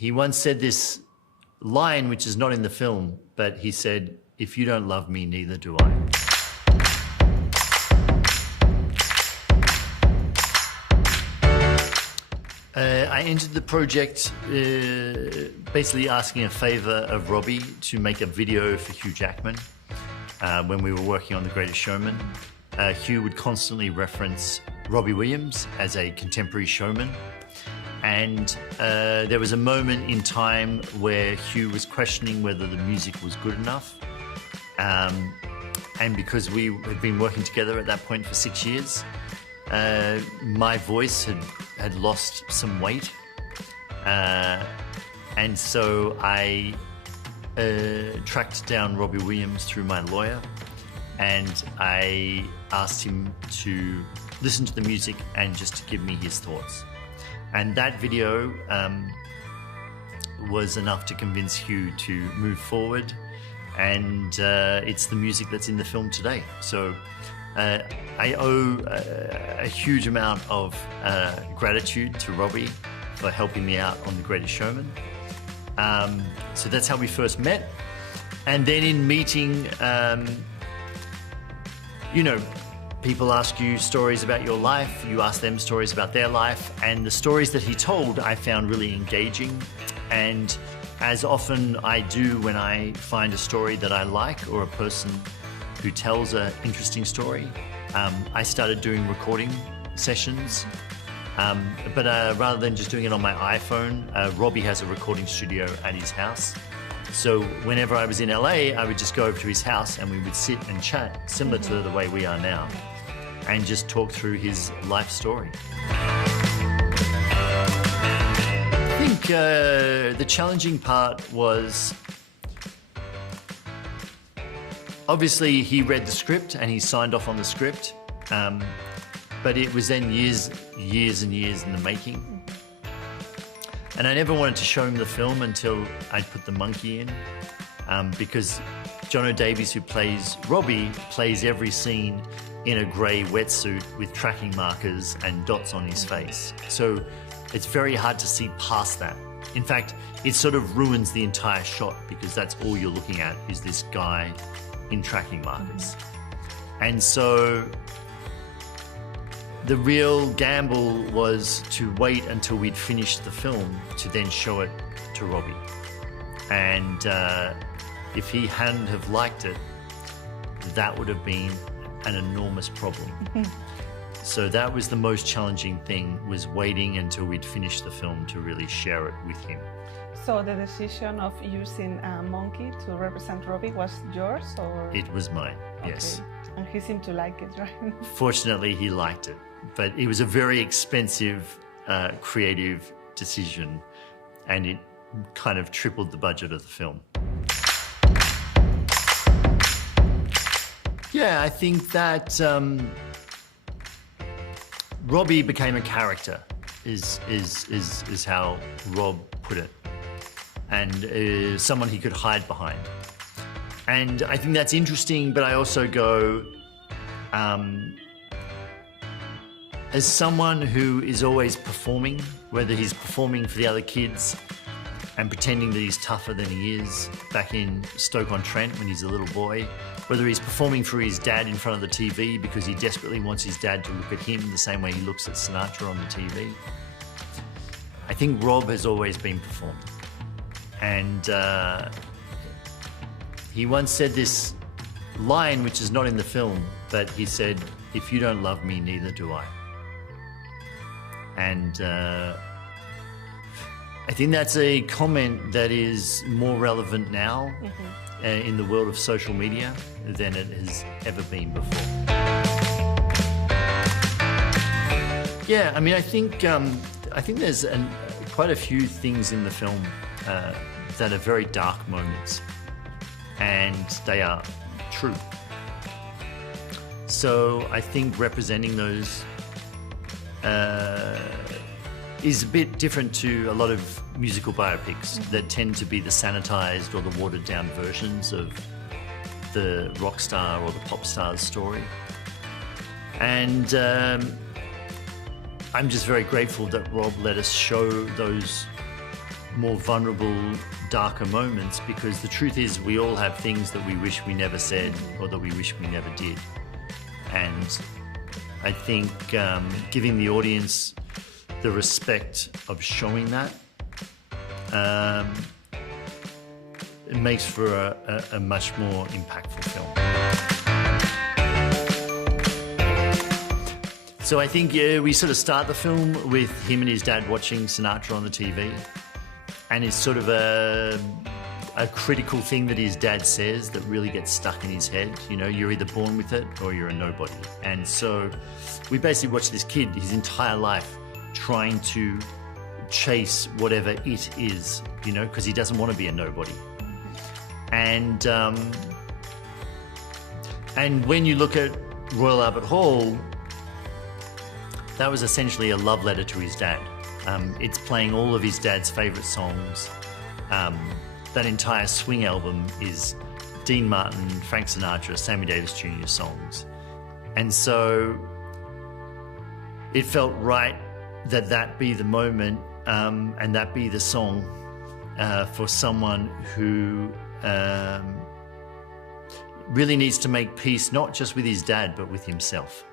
He once said this line, which is not in the film, but he said, "If you don't love me, neither do I." I entered the project basically asking a favor of Robbie to make a video for Hugh Jackman when we were working on The Greatest Showman. Hugh would constantly reference Robbie Williams as a contemporary showman. And there was a moment in time where Hugh was questioning whether the music was good enough. And because we had been working together at that point for 6 years, my voice had lost some weight. And so I tracked down Robbie Williams through my lawyer, and I asked him to listen to the music and just to give me his thoughts. And that video was enough to convince Hugh to move forward, and it's the music that's in the film today. So I owe a huge amount of gratitude to Robbie for helping me out on The Greatest Showman. So that's how we first met. And then in meeting, you know, people ask you stories about your life, you ask them stories about their life, and the stories that he told I found really engaging. And as often I do when I find a story that I like or a person who tells an interesting story, I started doing recording sessions. But rather than just doing it on my iPhone, Robbie has a recording studio at his house. So whenever I was in LA, I would just go over to his house and we would sit and chat, similar to the way we are now, and just talk through his life story. I think the challenging part was, obviously he read the script and he signed off on the script, but it was then years and years in the making. And I never wanted to show him the film until I'd put the monkey in, because John O'Davies, who plays Robbie, plays every scene in a grey wetsuit with tracking markers and dots on his face. So it's very hard to see past that. In fact, it sort of ruins the entire shot, because that's all you're looking at is this guy in tracking markers. And so the real gamble was to wait until we'd finished the film to then show it to Robbie. And if he hadn't have liked it, that would have been an enormous problem. So that was the most challenging thing, was waiting until we'd finished the film to really share it with him. So the decision of using a monkey to represent Robbie was yours, or? It was mine, yes. And he seemed to like it, right? Fortunately, he liked it. But it was a very expensive, creative decision, and it kind of tripled the budget of the film. Yeah, I think that Robbie became a character, is how Rob put it, and someone he could hide behind. And I think that's interesting, but I also go, as someone who is always performing, whether he's performing for the other kids and pretending that he's tougher than he is back in Stoke-on-Trent when he's a little boy, whether he's performing for his dad in front of the TV because he desperately wants his dad to look at him the same way he looks at Sinatra on the TV, I think Rob has always been performing. And he once said this line, which is not in the film, but he said, "If you don't love me, neither do I." And I think that's a comment that is more relevant now in the world of social media than it has ever been before. Yeah, I mean, I think there's quite a few things in the film that are very dark moments, and they are true. So I think representing those is a bit different to a lot of musical biopics that tend to be the sanitized or the watered down versions of the rock star or the pop star's story. And I'm just very grateful that Rob let us show those more vulnerable, darker moments, because the truth is we all have things that we wish we never said or that we wish we never did. And I think giving the audience the respect of showing that, it makes for a much more impactful film. So I think we sort of start the film with him and his dad watching Sinatra on the TV, and it's sort of a critical thing that his dad says that really gets stuck in his head. You know, you're either born with it or you're a nobody. And so we basically watch this kid his entire life trying to chase whatever it is, you know, because he doesn't want to be a nobody. And when you look at Royal Albert Hall, that was essentially a love letter to his dad. It's playing all of his dad's favourite songs. That entire Swing album is Dean Martin, Frank Sinatra, Sammy Davis Jr. songs. And so it felt right that that be the moment and that be the song for someone who really needs to make peace, not just with his dad, but with himself.